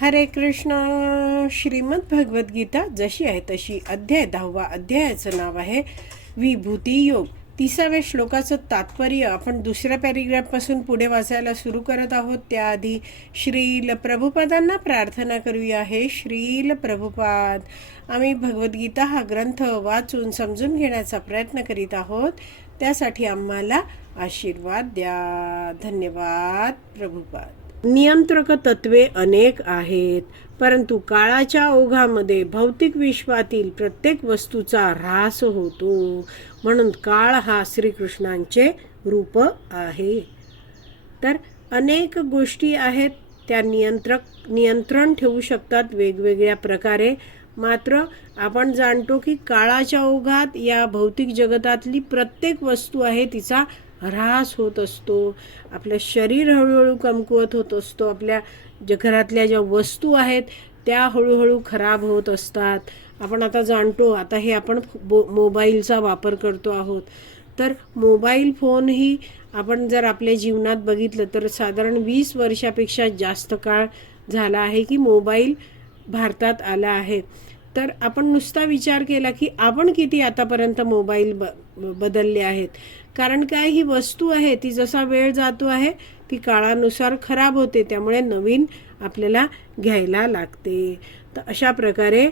हरे कृष्ण श्रीमद भगवद्गीता जशी आहे तशी अध्याय दहावा अध्यायाचं नाव आहे विभूती योग. तिसाव्या श्लोकाचं तात्पर्य आपण दुसऱ्या पॅरेग्राफपासून पुढे वाचायला सुरू करत आहोत. त्याआधी श्रील प्रभुपादांना प्रार्थना करूया. हे श्रील प्रभुपाद आम्ही भगवद्गीता हा ग्रंथ वाचून समजून घेण्याचा प्रयत्न करीत आहोत. त्यासाठी आम्हाला आशीर्वाद द्या. धन्यवाद प्रभुपाद. नियंत्रक तत्वे अनेक आहेत परंतु काळाच्या ओघामध्ये भौतिक विश्वातील प्रत्येक वस्तूचा ऱ्हास होतो. म्हणून काळ हा श्रीकृष्णांचे रूप आहे. तर अनेक गोष्टी आहेत त्या नियंत्रक नियंत्रण ठेवू शकतात वेगवेगळ्या प्रकारे. मात्र आपण जाणतो की काळाच्या ओघात या भौतिक जगतातली प्रत्येक वस्तू आहे तिचा ऱ्हास होत असतो आपलं शरीर हळूहळू कमकुवत होत असतो आपल्या ज घरातल्या ज्या वस्तू आहेत त्या हळूहळू खराब होत असतात. आपण आता जाणतो आता हे आपण बो मोबाईलचा वापर करतो आहोत. तर मोबाईल फोन ही आपण जर आपल्या जीवनात बघितलं तर साधारण वीस वर्षापेक्षा जास्त काळ झाला आहे की मोबाईल भारतात आला आहे. तर आपण नुसता विचार केला की आपण किती आतापर्यंत मोबाईल ब बदलले आहेत. कारण काय ही वस्तू आहे ती जसा वेळ जातो आहे ती काळानुसार खराब होते त्यामुळे नवीन आपल्याला घ्यायला लागते. तर अशा प्रकारे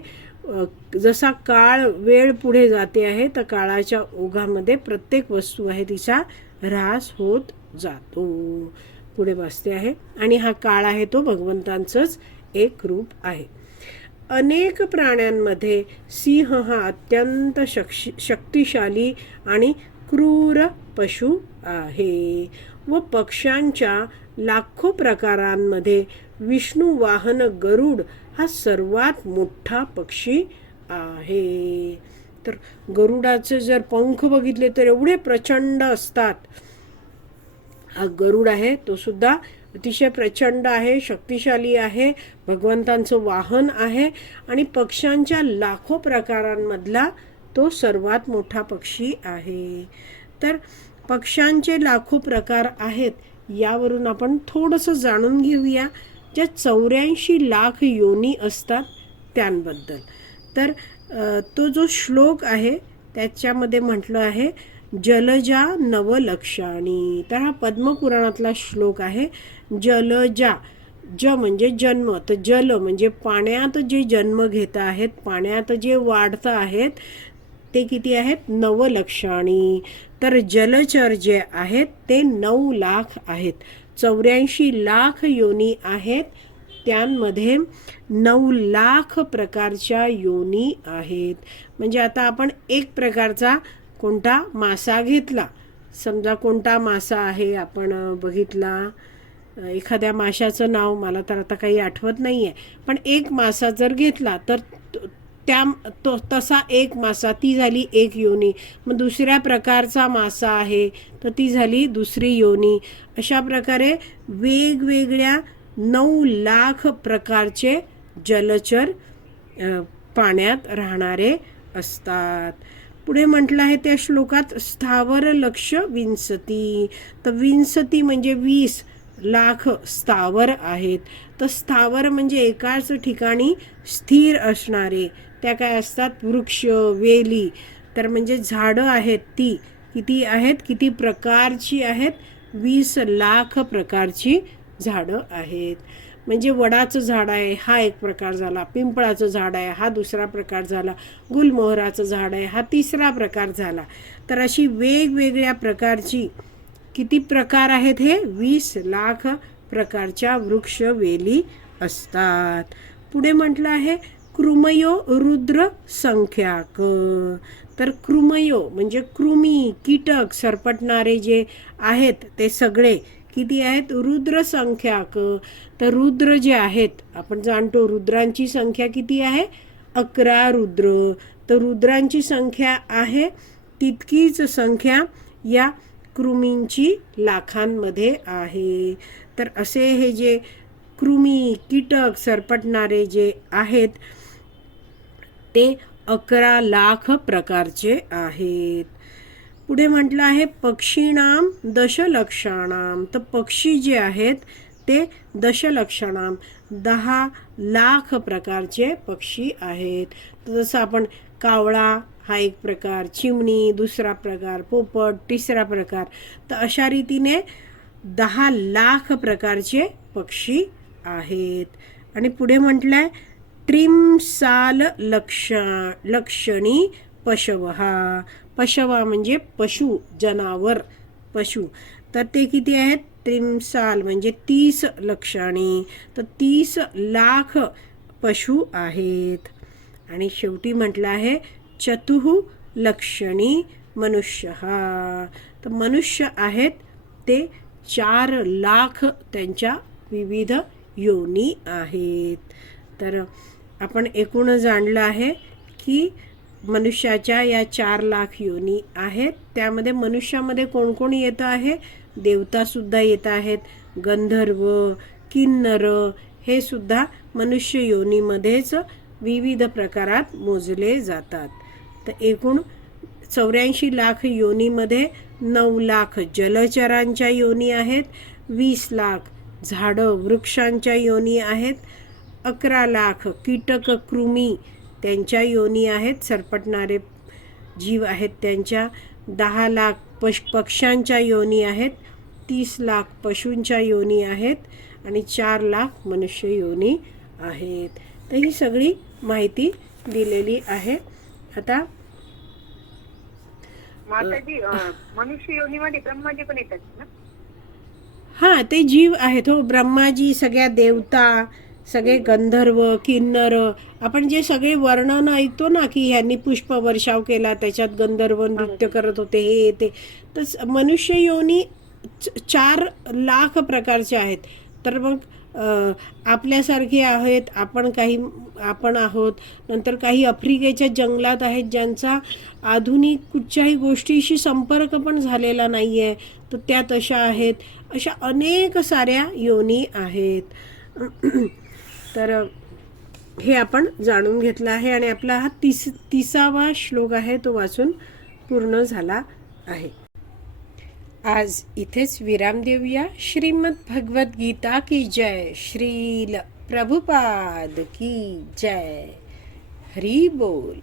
जसा काळ वेळ पुढे जाते आहे तर काळाच्या ओघामध्ये प्रत्येक वस्तू आहे तिचा ऱ्हास होत जातो. पुढे वाचते आहे. आणि हा काळ आहे तो भगवंतांचंच एक रूप आहे. अनेक प्राण्यांमध्ये सिंह हा अत्यंत शक्ष शक्तिशाली आणि क्रूर पशु आहे व पक्ष्यांच्या लाखो प्रकारांमध्ये विष्णू वाहन गरुड हा सर्वात मोठा पक्षी आहे. तर गरुडाचे जर पंख बघितले तर एवढे प्रचंड असतात. हा गरुड आहे तो सुद्धा अतिशय प्रचंड आहे शक्तिशाली आहे भगवंतांचं वाहन आहे आणि पक्ष्यांच्या लाखो प्रकारांमधला तो सर्वात मोठा पक्षी आहे. तर पक्ष्यांचे लाखो प्रकार आहेत यावरून आपण थोडंसं जाणून घेऊया. ज्या चौऱ्याऐंशी लाख योनी असतात त्यांबद्दल. तर तो जो श्लोक आहे त्याच्यामध्ये म्हटलं आहे जलजा नवलक्षाणी. तर हा पद्मपुराणातला श्लोक आहे. जलजा ज म्हणजे जन्म तर जल म्हणजे पाण्यात जे जन्म घेत आहेत पाण्यात जे वाढत आहेत ते किती आहेत? नवलक्षाणी. तर जलचर जे आहेत ते नऊ लाख आहेत. चौऱ्याऐंशी लाख योनी आहेत. त्यांमध्ये नऊ लाख प्रकारच्या योनी आहेत. म्हणजे आता आपण एक प्रकारचा कोणता मासा घेतला? समजा कोणता मासा आहे आपण बघितला. एखाद्या माशाचं नाव मला तर आता काही आठवत नाही आहे पण एक मासा जर घेतला तर त्या तो तसा एक मासा ती झाली एक योनी. मग दुसऱ्या प्रकारचा मासा आहे तर ती झाली दुसरी योनी. अशा प्रकारे वेगवेगळ्या नऊ लाख प्रकारचे जलचर पाण्यात राहणारे असतात. पुढे म्हटलं आहे त्या श्लोकात स्थावर लक्ष विंसती. तर विंसती म्हणजे वीस लाख स्थावर आहेत. तर स्थावर म्हणजे एकाच ठिकाणी स्थिर असणारे. त्या काय असतात? वृक्ष वेली. तर म्हणजे झाडं आहेत ती. किती आहेत? किती प्रकारची आहेत? वीस लाख प्रकारची झाडं आहेत. म्हणजे वडाचं झाड आहे हा एक प्रकार झाला. पिंपळाचं झाड आहे हा दुसरा प्रकार झाला. गुलमोहराचं झाड आहे हा तिसरा प्रकार झाला. तर अशी वेगवेगळ्या प्रकारची किती प्रकार आहेत हे? वीस लाख प्रकारच्या वृक्ष वेली असतात. पुढे म्हटलं आहे कृमयो रुद्र संख्याक. तर कृमयो म्हणजे कृमी कीटक सरपटणारे जे आहेत ते सगळे किती आहेत? रुद्र संख्याक तर रुद्र जे आहेत आपण जाणतो रुद्रांची संख्या किती आहे? अकरा रुद्र. तर रुद्रांची संख्या आहे तितकीच संख्या या कृमींची लाखांमध्ये आहे. तर असे हे जे कृमी कीटक सरपटणारे जे आहेत ते अकरा लाख प्रकारचे आहेत. पुढे म्हटलं आहे पक्षीणाम दशलक्षाणाम. तर पक्षी जे आहेत ते दशलक्षणाम. दहा लाख प्रकारचे पक्षी आहेत. तर जसं आपण कावळा हा एक प्रकार चिमणी दुसरा प्रकार पोपट तिसरा प्रकार तर अशा रीतीने दहा लाख प्रकारचे पक्षी आहेत. आणि पुढे म्हटलं आहे त्रिमसाल लक्ष लक्षणी पशवहा पशवा म्हणजे पशु जनावर पशु. तर ते किती आहेत? त्रिमसाल म्हणजे तीस लक्षाणी. तर तीस लाख पशु आहेत. आणि शेवटी म्हटलं आहे चतुः लक्षणी मनुष्य. हा तर मनुष्य आहेत ते चार लाख त्यांच्या विविध योनी आहेत. तर आपण एकूण जाणलं आहे की मनुष्याच्या या चार लाख योनी आहेत. त्यामध्ये मनुष्यामध्ये कोण कोण येतं आहे? देवतासुद्धा येत आहेत. गंधर्व किन्नर हे सुद्धा मनुष्य योनीमध्येच विविध प्रकारात मोजले जातात. तर एकूण चौऱ्याऐंशी लाख योनीमध्ये नऊ लाख जलचरांच्या योनी आहेत. वीस लाख झाडं वृक्षांच्या योनी आहेत. अकरा लाख कीटक कृमी त्यांच्या योनी आहेत सरपटणारे जीव आहेत. त्यांच्या दहा लाख पश पक्ष्यांच्या योनी आहेत तीस लाख पशूंच्या योनी आहेत आणि चार लाख मनुष्य योनी आहेत. तर ही सगळी माहिती दिलेली आहे. आता माताजी मनुष्य योनीमध्ये ब्रह्माजी पण येतात ना? हां ते जीव आहेत हो. ब्रह्माजी सगळ्या देवता सगळे गंधर्व किन्नर आपण जे सगळे वर्णन ऐकतो ना की ह्यांनी पुष्प वर्षाव केला त्याच्यात गंधर्व नृत्य करत होते हे ते. तर मनुष्य योनी चार लाख प्रकारचे आहेत. तर मग आपल्यासारखे आहेत आपण काही आपण आहोत. नंतर काही आफ्रिकेच्या जंगलात आहेत ज्यांचा आधुनिक कुठच्याही गोष्टीशी संपर्क पण झालेला नाही आहे तर त्या तशा आहेत. अशा अनेक साऱ्या योनी आहेत. तर हे आपण जाणून घेतलं आहे आणि आपला हा तिस तिसावा श्लोक आहे तो वाचून पूर्ण झाला आहे. आज इथेच विराम देऊया. श्रीमद भगवत गीता की जय. श्रील प्रभुपाद की जय. हरी बोल.